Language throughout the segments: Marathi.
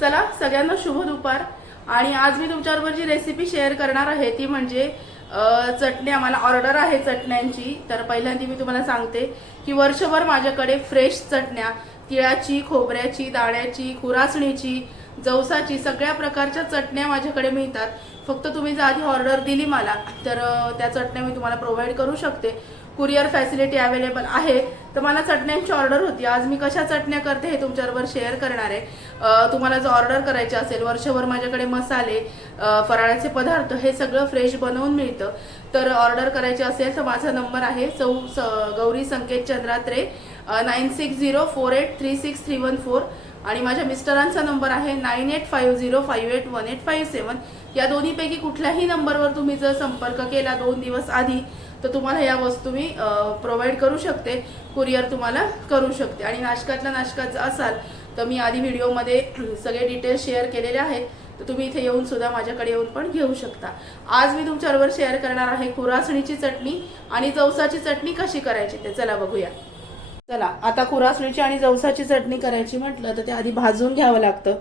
चला सगळ्यांना शुभ दुपार. आणि आज मी तुमच्याबरोबर जी रेसिपी शेअर करणार आहे ती म्हणजे चटण्या चटणी. आम्हाला ऑर्डर आहे चटण्यांची. तर पहिल्यांदा मी तुम्हाला सांगते की वर्षभर माझ्याकडे फ्रेश चटण्या तिळाची खोबऱ्याची दाण्याची खुरासणीची जवसाची सगळ्या प्रकारच्या चटण्या माझ्याकडे मिळतात. फक्त तुम्ही जर आधी ऑर्डर दिली मला तर त्या चटण्या मी तुम्हाला प्रोव्हाइड करू शकते. कुरिअर फॅसिलिटी अवेलेबल आहे तर मला चटण्यांची ऑर्डर होती. आज मी कशा चटण्या करते हे तुमच्याबरोबर शेअर करणार आहे. तुम्हाला जर ऑर्डर करायचे असेल वर्षभर माझ्याकडे मसाले फराळाचे पदार्थ हे सगळं फ्रेश बनवून मिळतं. तर ऑर्डर करायचे असेल तर माझा नंबर आहे चौ स- Gauri Sanket Chandratre nine six zero four eight three six three one four आणि माझ्या मिस्टरांचा नंबर आहे nine eight five zero five eight one eight five seven. या दोन्हीपैकी कुठल्याही नंबरवर तुम्ही जर संपर्क केला दोन दिवस आधी तर तुम्हाला या वस्तू मी प्रोव्हाइड करू शकते. कुरिअर तुम्हाला करू शकते. आणि नाशकातल्या नाशकात जर असाल तर मी आधी व्हिडिओमध्ये सगळे डिटेल्स शेअर केलेले आहेत. तर तुम्ही इथे येऊन सुद्धा माझ्याकडे येऊन पण घेऊ शकता. आज मी तुमच्याबरोबर शेअर करणार आहे खुरासणीची चटणी आणि जवसाची चटणी कशी करायची ते. चला बघूया. चला आता खुरासणीची आणि जवसाची चटणी करायची म्हटलं तर ते आधी भाजून घ्यावं लागतं.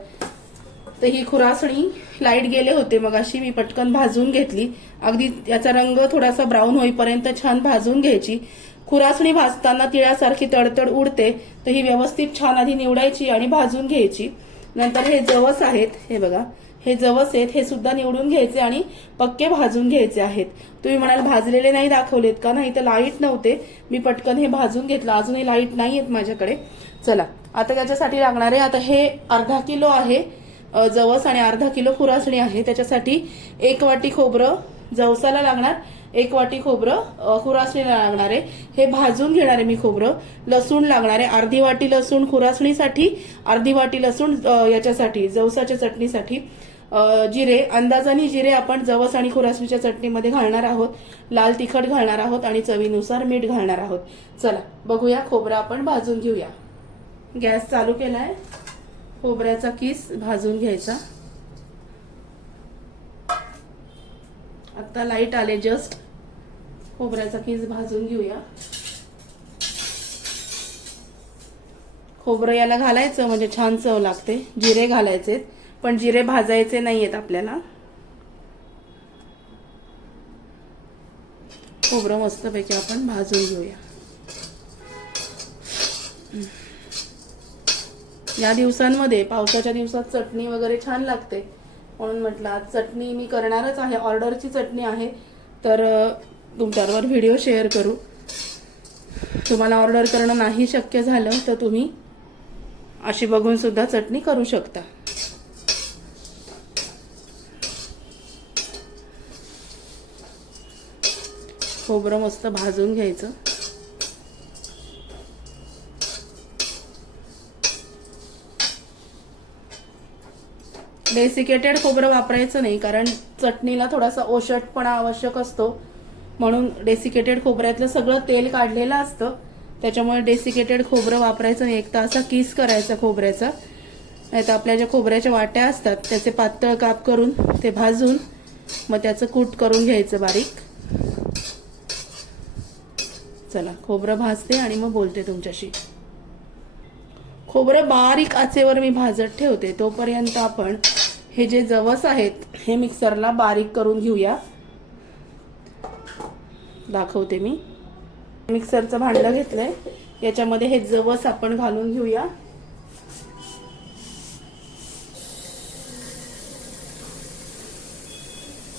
तर ही खुरासणी लाइट गेले होते मग अशी मी पटकन भाजून घेतली. अगदी याचा रंग थोडासा ब्राऊन होईपर्यंत छान भाजून घ्यायची. खुरासणी भाजताना तिळासारखी तडतड उडते तर ही व्यवस्थित छान आधी निवडायची आणि भाजून घ्यायची. नंतर हे जवस आहेत हे बघा. हे जवस आहेत हे सुद्धा निवडून घ्यायचे आणि पक्के भाजून घ्यायचे आहेत. तुम्ही म्हणाल भाजलेले नाही दाखवलेत का? नाही तर लाइट नव्हते. मी पटकन हे भाजून घेतलं. अजूनही लाइट नाही आहेत माझ्याकडे. चला आता त्याच्यासाठी लागणारे आता हे अर्धा किलो आहे जवस आणि अर्धा किलो खुरासणी आहे. त्याच्यासाठी एक वाटी खोबरं जवसाला लागणार. एक वाटी खोबरं खुरासणीला लागणार आहे. हे भाजून घेणार आहे मी खोबरं. लसूण लागणार आहे. अर्धी वाटी लसूण खुरासणीसाठी अर्धी वाटी लसूण याच्यासाठी जवसाच्या चटणीसाठी. जिरे अंदाजाने जिरे आपण जवस आणि खुरासणीच्या चटणीमध्ये घालणार आहोत. लाल तिखट घालणार आहोत आणि चवीनुसार मीठ घालणार आहोत. चला बघूया खोबरं आपण भाजून घेऊया. गॅस चालू केलाय. खोबऱ्याचा किस भाजून घ्यायचा. आता लाइट आले जस्ट. खोबऱ्याचा किस भाजून घेऊया. खोबरं याला घालायचं म्हणजे छान चव लागते. जिरे घालायचे पण जिरे भाजायचे नाही आहेत आपल्याला. खोबरं मस्तपैकी आपण भाजून घेऊया. या दिवसांमध्ये पावसाच्या दिवसात चटणी वगैरे छान लागते. म्हणून म्हटलं आज चटणी मी करणारच आहे. ऑर्डरची चटणी आहे. तर तुमच्याबरोबर व्हिडिओ शेअर करू. तुम्हाला ऑर्डर करणं नाही शक्य झालं तर तुम्ही अशी बघूनसुद्धा चटणी करू शकता. खोबरं मस्त भाजून घ्यायचं. डेसिकेटेड खोबरं वापरायचं नाही कारण चटणीला थोडासा ओशटपणा आवश्यक असतो. म्हणून डेसिकेटेड खोबऱ्यातलं सगळं तेल काढलेलं असतं. त्याच्यामुळे डेसिकेटेड खोबरं वापरायचं नाही एक तर असा किस करायचा खोबऱ्याचा. नाही तर आपल्या ज्या खोबऱ्याच्या वाट्या असतात त्याचे पातळ काप करून ते भाजून मग त्याचं कूट करून घ्यायचं बारीक. चला खोबरं भाजते आणि मग बोलते तुमच्याशी. खोबरं बारीक आचेवर मी भाजत ठेवते तोपर्यंत आपण हे जे जवस आहेत हे मिक्सरला बारीक करून घेऊया. दाखवते मी. मिक्सरचं भांडं घेतलंय याच्यामध्ये हे जवस आपण घालून घेऊया.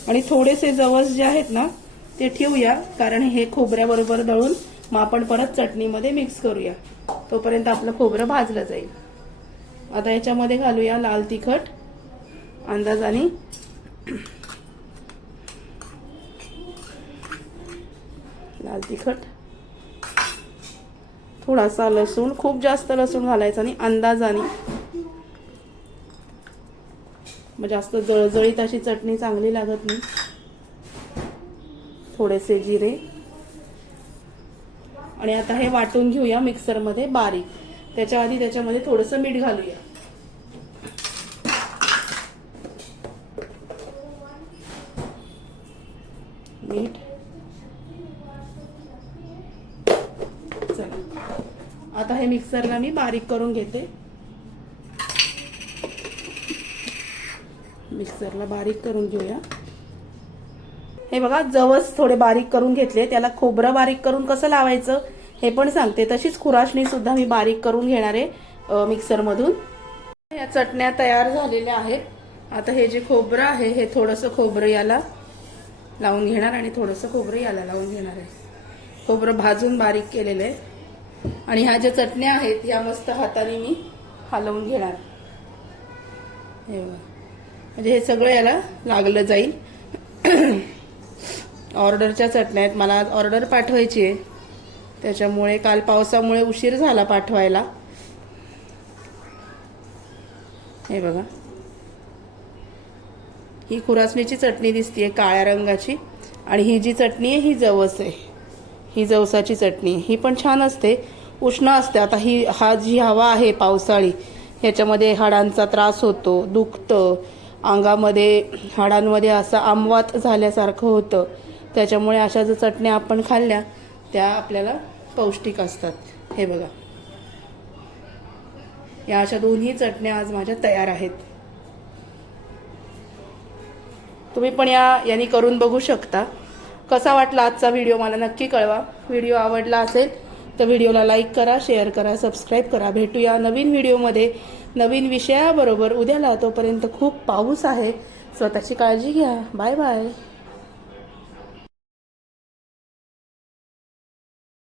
आणि थोडेसे जवस जे आहेत ना ते ठेवूया कारण हे खोबऱ्याबरोबर दळून मग आपण परत चटणीमध्ये मिक्स करूया. तोपर्यंत आपलं खोबरं भाजलं जाईल. आता याच्यामध्ये घालूया लाल तिखट अंदाजाने लाल तिखट. थोडासा लसूण खूप जास्त लसूण घालायचा आणि अंदाजाने मग जास्त जळजळीत अशी चटणी चांगली लागत नाही. थोडेसे जिरे. आणि आता हे वाटून घेऊया मिक्सरमध्ये बारीक. त्याच्या आधी त्याच्यामध्ये थोडंसं मीठ घालूया. मीठ. चला. आता हे मिक्सरला मी बारीक करून घेते. मिक्सरला बारीक करून घेऊया. हे बघा जवस थोडे बारीक करून घेतले त्याला खोबरं बारीक करून कसं लावायचं हे पण सांगते. तशीच खुराशणी सुद्धा मी बारीक करून घेणार आहे मिक्सरमधून. या चटण्या तयार झालेल्या आहेत. आता हे जे खोबरं आहे हे थोडंसं खोबरं याला लावून घेणार आणि थोडंसं खोबरं याला लावून घेणार आहे. खोबरं भाजून बारीक केलेलं आहे. आणि ह्या ज्या चटण्या आहेत ह्या मस्त हाताने मी हलवून घेणार. हे म्हणजे हे सगळं याला लागलं जाईल. ऑर्डरच्या चटण्या आहेत. मला आज ऑर्डर पाठवायची आहे. त्याच्यामुळे काल पावसामुळे उशीर झाला पाठवायला. हे बघा. ही खुरासणीची चटणी दिसतीये काळ्या रंगाची. आणि ही जी चटणी आहे ही जवस आहे. ही जवसाची चटणी. ही पण छान असते. उष्ण असते. आता ही हा जी हवा आहे पावसाळी ह्याच्यामध्ये हाडांचा त्रास होतो दुखतं. अंगामध्ये हाडांमध्ये असं आमवात झाल्यासारखं होतं. त्याच्यामुळे अशा जर चटण्या आपण खाल्ल्या त्या आपल्याला पौष्टिक असतात. हे बघा. या अशा दोन्ही चटण्या आज माझ्या तयार आहेत. तुम्ही पण या यांनी करून बघू शकता. कसा वाटला आजचा व्हिडिओ मला नक्की कळवा. व्हिडिओ आवडला असेल तर व्हिडिओला लाईक करा शेअर करा सबस्क्राईब करा. भेटूया नवीन व्हिडिओमध्ये. नवीन विषयाबरोबर उद्याला तोपर्यंत खूप पाऊस आहे. स्वतःची काळजी घ्या. Bye bye.